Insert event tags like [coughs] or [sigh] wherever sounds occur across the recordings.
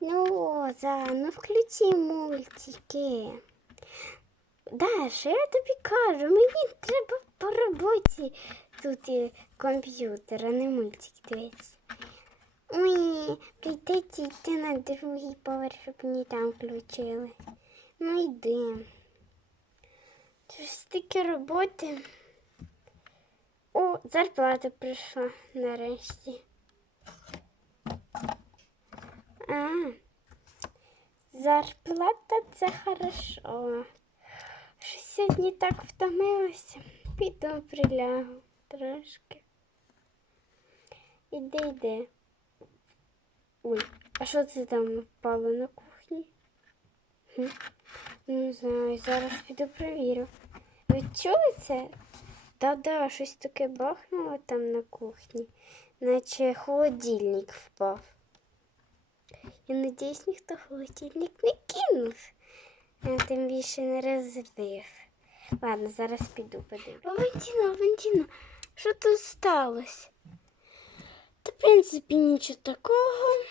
Ну, Роза, ну включи мультики. Да, що я тобі кажу? Мені треба по роботі тут і комп'ютер, а не мультики дивитися. Ой, прийдеться йти на другий поверх, щоб мені там включили. Ну йди. Це ж стільки роботи. О, зарплата прийшла нарешті. А, зарплата це хорошо. Що сьогодні так втомилася. Піду прилягу трошки. Іди, йди. Ой, а що це там впало на кухні? Хм, Не знаю, зараз піду перевірю. Ви чули це? Та-да, щось таке бахнуло там на кухні, наче холодильник впав. Я надіюсь, ніхто холодильник не кинув, а тим більше не розбив. Ладно, зараз піду подивлюсь. Валентина, Валентина, що тут сталося? Та, в принципі, нічого такого.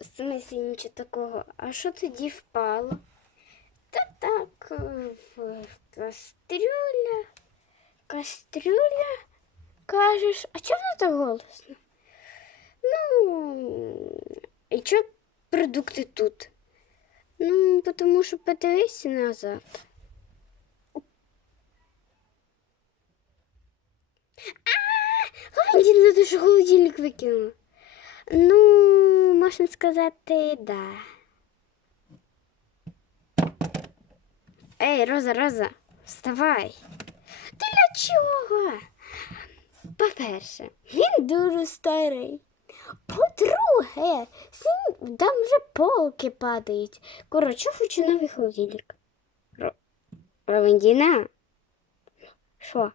В смислі нічого такого. А що тоді впало? Та так, е, в кастрюля. Кастрюля, кажеш, а вона так голосно? Ну, і чого продукти тут? Ну, тому що подивися назад. А, Валентин, за що холодильник викинула. Ну, можна сказати, да. Ей, Роза, Роза, вставай. Ти для чого? По-перше, він дуже старий. По-друге, син- там вже полки падають. Коротше, хочу новий холодильник. Ро- Валентина? Що?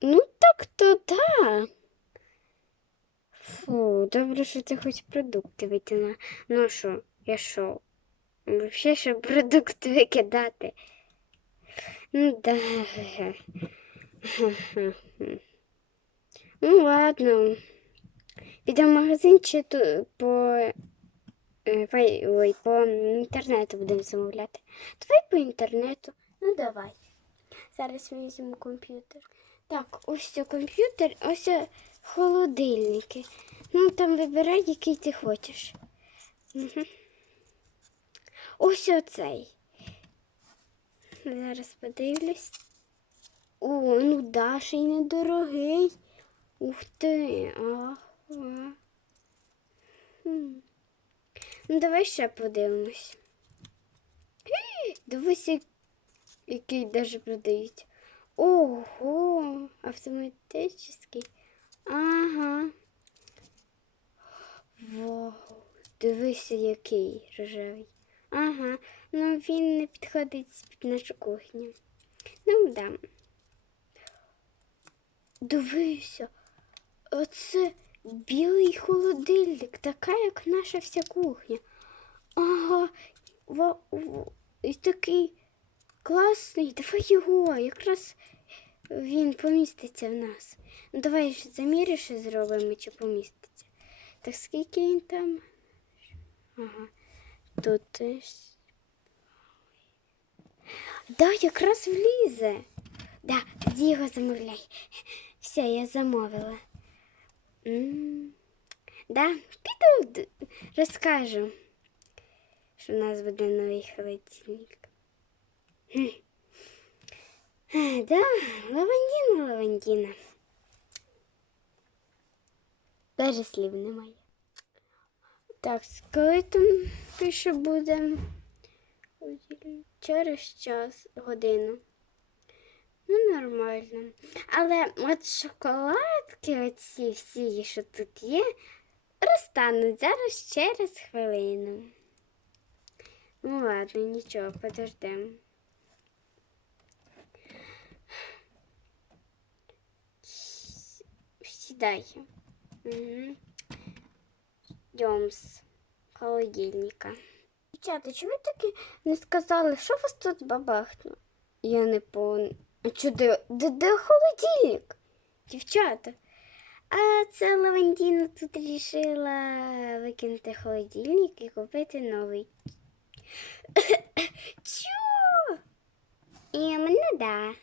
Ну так то да. Фу, добре, що ти хоч продукти викинула. Ну що, я що? Взагалі, щоб продукти викидати. Ну да. Ну ладно. Підемо в магазин чи ту, по, фай- ой, по інтернету будемо замовляти. Давай по інтернету. Ну давай. Зараз візьму комп'ютер. Так, ось це комп'ютер, ось холодильники. Ну там вибирай, який ти хочеш. Угу. Ось оцей. Зараз подивлюсь. О, ну да, ще й недорогий. Ух ти. Ага. Ну, давай ще подивимось. Дивись, який даже продають. Ого, автоматичний. Ага. Вау, дивися, який рожевий. Ага, ну він не підходить під нашу кухню. Ну, да. Дивися, оце білий холодильник, така, як наша вся кухня. Ага, во, во, і такий класний, давай його, якраз він поміститься в нас. Ну, давай ж заміриш і зробимо, чи поміститься. Так скільки він там? Ага. Тут. Да, якраз влізе. Да, тоді його замовляй. Все, я замовила. Да, піду розкажу, що в нас буде новий холодильник. Да, лавандіна, лавандіна. Даже слів немає. Так, коли там пише буде через час, годину. Ну, нормально. Але от шоколадки, оці всі, що тут є, розтануть зараз через хвилину. Ну ладно, нічого, подождемо. Сідай. Угу. Йдем з холодильника. Дівчата, чому таки не сказали, що вас тут бабахнуло? Я не пон... Де, де, де холодильник? Дівчата. А це Лавандіна тут рішила викинути холодильник і купити новий. [coughs] Чо? І мене да.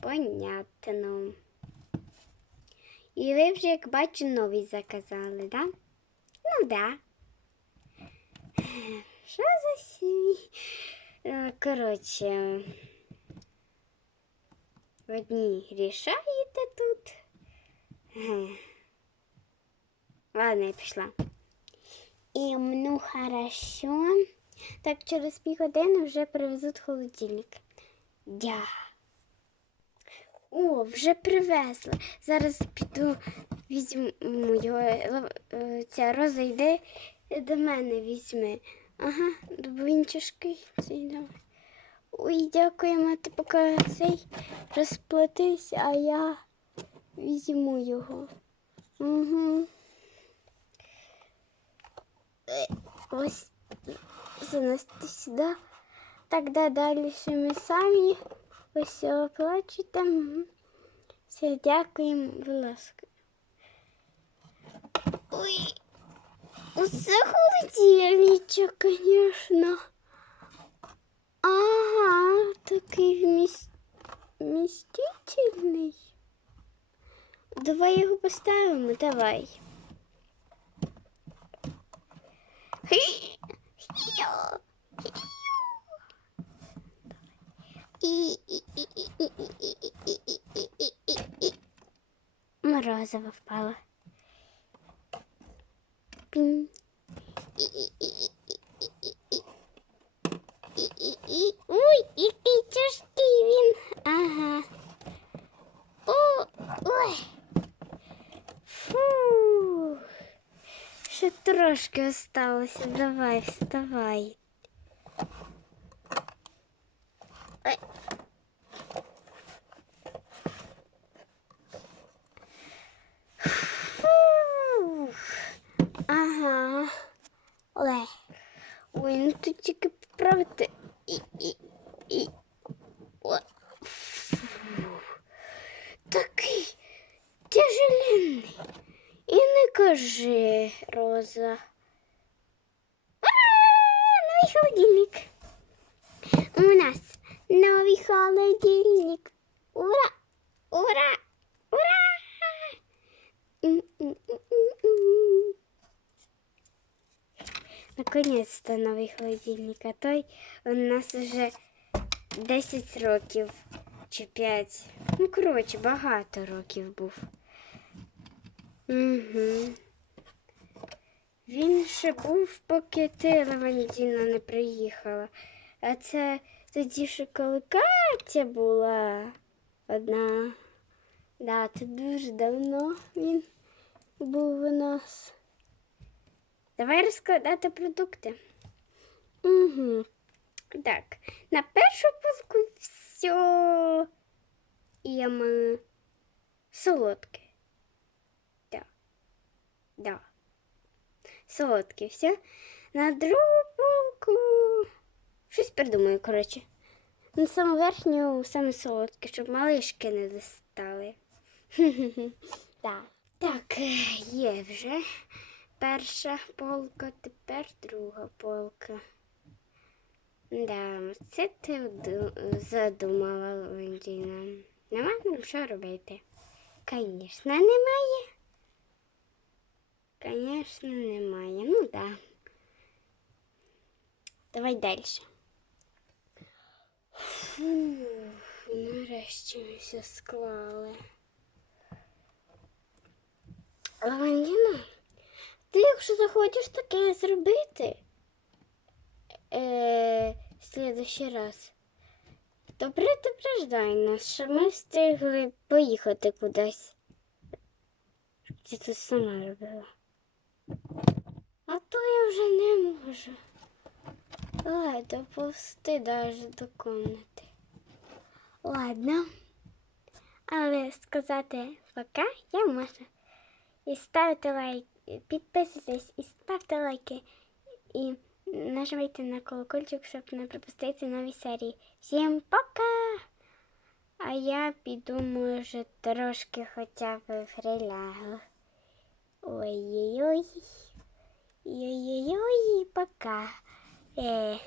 Понятно. І ви вже, як бачу, новий заказали, да? Ну да. Що за сім'ї? Коротше. В одній рішаєте тут. Ладно, я пішла. І ну хорошо. Так через півгодини вже привезуть холодильник. Дя. О, вже привезли. Зараз піду візьму його. Е, Ця роза йде до мене візьме. Ага, бо він тяжкий. Цей давай. Ой, дякуємо, ти поки цей розплатись, а я візьму його. Угу. Ось занести сюди. Так, да, далі що ми самі. Ось оплачуйте. Мгм. Все, дякуємо, будь ласка. Ой, оце холодильничок, звісно. по-новому, давай. Морозова впала. Пинь. и, який тяжкий він. Ага. О, ой. Ще трошки осталося. Давай, вставай. Ой. Фу. Ага. Ой. Ой, ну тут тільки поправити. І, і, і. О. Фу. Такий тяжеленний. Не кажи, Роза. Новий холодильник. У нас новий холодильник. Ура! Ура! Ура! Наконец-то новий холодильник, а той у нас уже 10 років чи 5. Ну, коротше, багато років був. Угу. Він ще був, поки ти, Левандіна, не приїхала. А це тоді ще коли Катя була одна. Да, це дуже давно він був у нас. Давай розкладати продукти. Угу. Так, на першу полку все їмо солодке. Да. Солодке все. На другу полку щось придумаю, коротше. На саму верхню саме солодке, щоб малишки не достали. Так. Так, е, є вже перша полка, тепер друга полка. Да, це ти задумала, Валентина. Нема нам що робити? Звісно, немає. Звісно, немає. Ну да. Давай далі. Фу, нарешті ми все склали. Лавандіна, ти якщо захочеш таке зробити, е, в следующий раз, то предупреждай нас, що ми встигли поїхати кудись. Ти тут сама робила. То я вже не можу. Ой, доповзти даже до комнати. Ладно. Але сказати пока я можу. І ставте лайк, підписуйтесь і ставте лайки. І нажимайте на колокольчик, щоб не пропустити нові серії. Всім пока! А я піду, може, трошки хоча б прилягу. Ой-ой-ой. Ой-ой-ой, пока. Е,